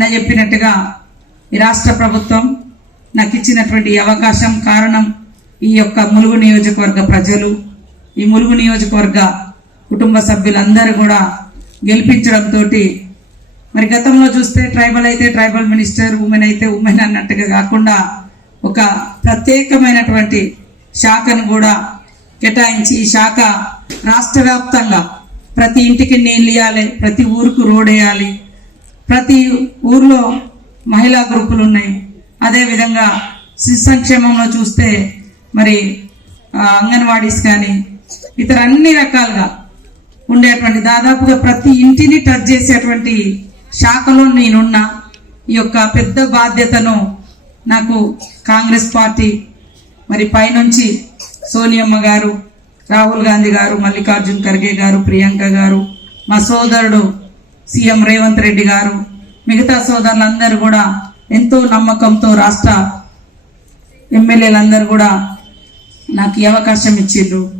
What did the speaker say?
అన్న చెప్పినట్టుగా ఈ రాష్ట్ర ప్రభుత్వం నాకు ఇచ్చినటువంటి అవకాశం కారణం ఈ యొక్క ములుగు నియోజకవర్గ ప్రజలు. ఈ ములుగు నియోజకవర్గ కుటుంబ సభ్యులందరూ కూడా గెలిపించడంతో మరి గతంలో చూస్తే ట్రైబల్ అయితే ట్రైబల్ మినిస్టర్ ఉమెన్ అయితే ఉమెన్ అన్నట్టుగా కాకుండా ఒక ప్రత్యేకమైనటువంటి శాఖను కూడా కేటాయించి ఈ శాఖ రాష్ట్ర వ్యాప్తంగా ప్రతి ఇంటికి నీళ్ళు ఇవ్వాలి ప్రతి ఊరుకు రోడ్ వేయాలి ప్రతి ఊర్లో మహిళా గ్రూపులు ఉన్నాయి. అదేవిధంగా శిశు సంక్షేమంలో చూస్తే మరి అంగన్వాడీస్ కానీ ఇతర అన్ని రకాలుగా ఉండేటువంటి దాదాపుగా ప్రతి ఇంటిని టచ్ చేసేటువంటి శాఖలో నేనున్న ఈ యొక్క పెద్ద బాధ్యతను నాకు కాంగ్రెస్ పార్టీ మరి పైనుంచి సోనియమ్మ గారు రాహుల్ గాంధీ గారు మల్లికార్జున్ ఖర్గే గారు ప్రియాంక గారు మా సోదరుడు సీఎం రేవంత్ రెడ్డి గారు మిగతా సోదరులందరూ కూడా ఎంతో నమ్మకంతో రాష్ట్ర ఎమ్మెల్యేలందరూ కూడా నాకు ఈ అవకాశం ఇచ్చిండ్రు